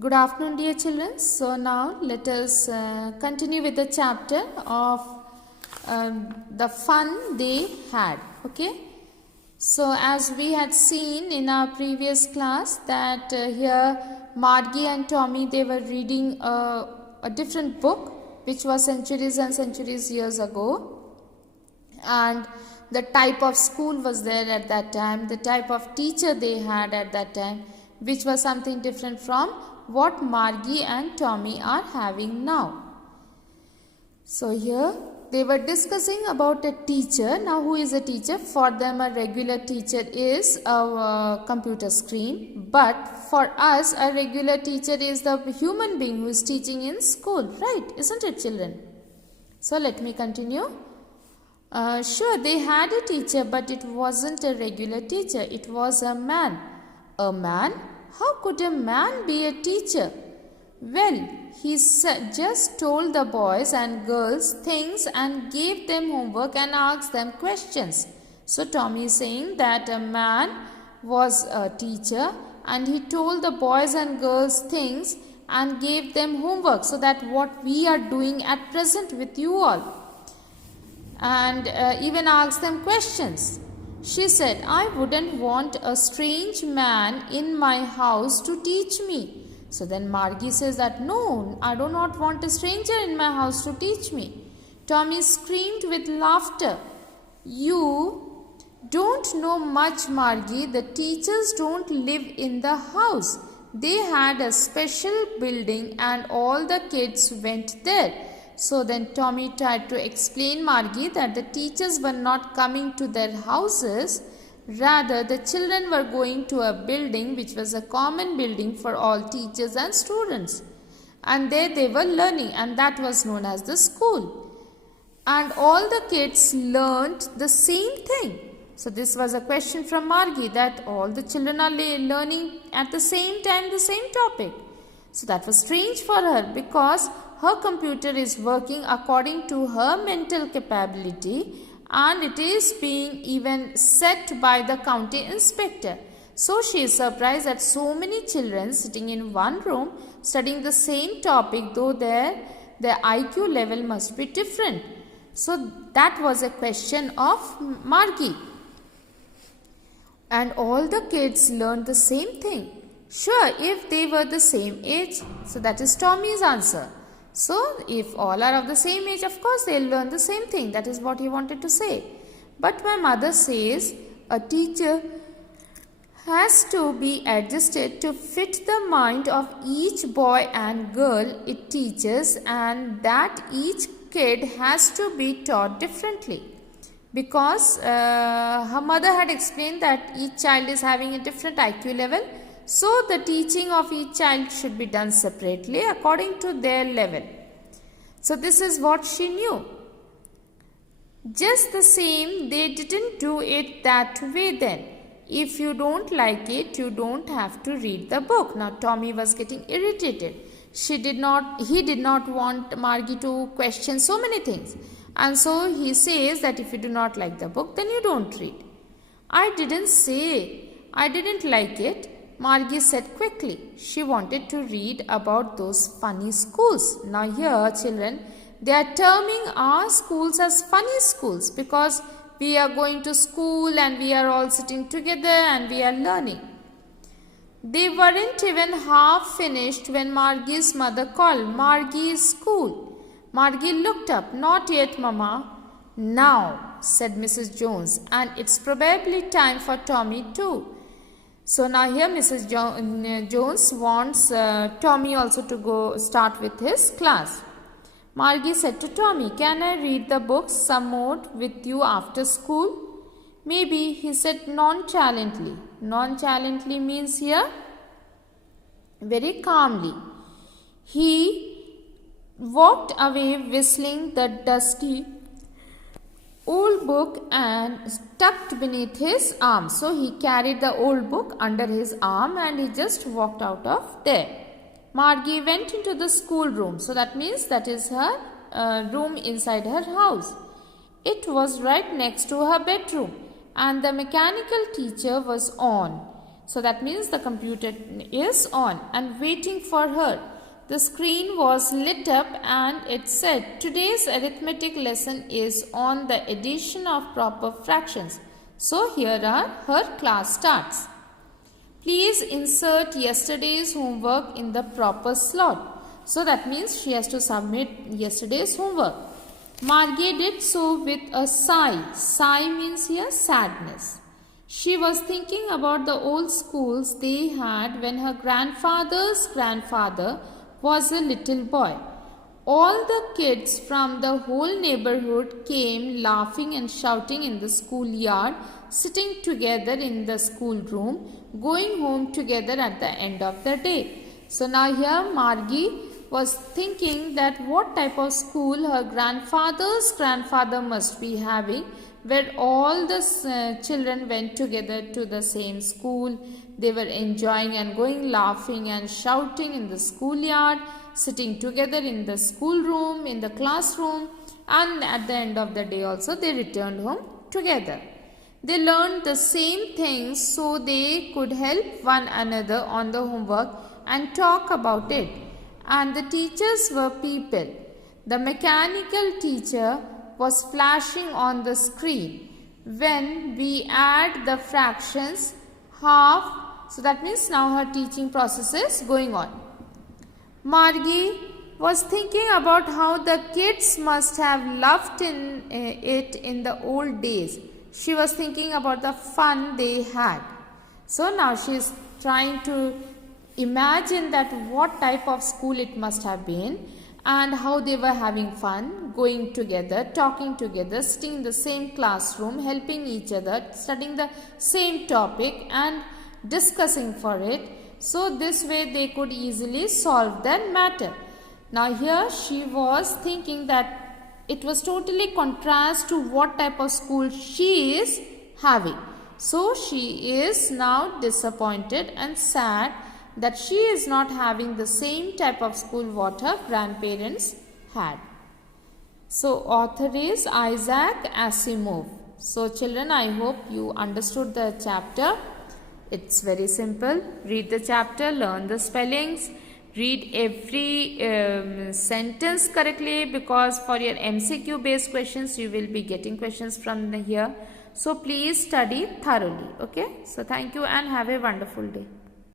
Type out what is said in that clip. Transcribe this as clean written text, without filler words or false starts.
Good afternoon, dear children. So now let us continue with the chapter of the fun they had. Okay. So as we had seen in our previous class that here Margie and Tommy, they were reading a different book which was centuries and centuries years ago, and the type of school was there at that time, the type of teacher they had at that time, which was something different from what Margie and Tommy are having now. So here they were discussing about a teacher. Now who is a teacher? For them a regular teacher is a computer screen, but for us a regular teacher is the human being who is teaching in school, right? Isn't it, children? So let me continue. Sure, they had a teacher, but it wasn't a regular teacher. It was a man. A man? How could a man be a teacher? Well, he just told the boys and girls things and gave them homework and asked them questions. So Tommy is saying that a man was a teacher and he told the boys and girls things and gave them homework. So that what we are doing at present with you all. And even asked them questions. She said, I wouldn't want a strange man in my house to teach me. So then Margie says that, no, I do not want a stranger in my house to teach me. Tommy screamed with laughter. You don't know much, Margie. The teachers don't live in the house. They had a special building and all the kids went there. So then Tommy tried to explain Margie that the teachers were not coming to their houses. Rather, the children were going to a building which was a common building for all teachers and students. And there they were learning, and that was known as the school. And all the kids learned the same thing. So this was a question from Margie that all the children are learning at the same time the same topic. So that was strange for her because her computer is working according to her mental capability and it is being even set by the county inspector. So she is surprised that so many children sitting in one room studying the same topic, though their IQ level must be different. So that was a question of Margie. And all the kids learned the same thing. Sure, if they were the same age. So that is Tommy's answer. So, if all are of the same age, of course they will learn the same thing. That is what he wanted to say. But my mother says a teacher has to be adjusted to fit the mind of each boy and girl it teaches, and that each kid has to be taught differently. Because her mother had explained that each child is having a different IQ level. So, the teaching of each child should be done separately according to their level. So, this is what she knew. Just the same, they didn't do it that way then. If you don't like it, you don't have to read the book. Now, Tommy was getting irritated. He did not want Margie to question so many things. And so, he says that if you do not like the book, then you don't read. I didn't say I didn't like it. Margie said quickly. She wanted to read about those funny schools. Now here, children, they are terming our schools as funny schools because we are going to school and we are all sitting together and we are learning. They weren't even half finished when Margie's mother called. Margie's school. Margie looked up. Not yet, Mama. Now, said Mrs. Jones, and it's probably time for Tommy too. So now here Mrs. Jones wants Tommy also to go start with his class. Margie said to Tommy, can I read the books some more with you after school? Maybe, he said nonchalantly. Nonchalantly means here very calmly. He walked away whistling the dusty old book and tucked beneath his arm. So he carried the old book under his arm and he just walked out of there. Margie went into the school room. So that means that is her room inside her house. It was right next to her bedroom and the mechanical teacher was on. So that means the computer is on and waiting for her. The screen was lit up and it said, today's arithmetic lesson is on the addition of proper fractions. So here are her class starts. Please insert yesterday's homework in the proper slot. So that means she has to submit yesterday's homework. Margie did so with a sigh. Sigh means here sadness. She was thinking about the old schools they had when her grandfather's grandfather was a little boy. All the kids from the whole neighborhood came laughing and shouting in the schoolyard, sitting together in the schoolroom, going home together at the end of the day. So now here Margie was thinking that what type of school her grandfather's grandfather must be having, where all the children went together to the same school. They were enjoying and going laughing and shouting in the schoolyard, sitting together in the schoolroom, in the classroom, and at the end of the day also they returned home together. They learned the same things so they could help one another on the homework and talk about it. And the teachers were people. The mechanical teacher was flashing on the screen. When we add the fractions, half, so that means now her teaching process is going on. Margie was thinking about how the kids must have loved it in the old days. She was thinking about the fun they had. So now she is trying to imagine that what type of school it must have been and how they were having fun, going together, talking together, sitting in the same classroom, helping each other, studying the same topic and discussing for it. So this way they could easily solve that matter. Now here she was thinking that it was totally contrast to what type of school she is having. So she is now disappointed and sad that she is not having the same type of school what her grandparents had. So author is Isaac Asimov. So children, I hope you understood the chapter. It's very simple. Read the chapter, learn the spellings, read every sentence correctly, because for your MCQ based questions you will be getting questions from here. So please study thoroughly. Okay. So thank you and have a wonderful day.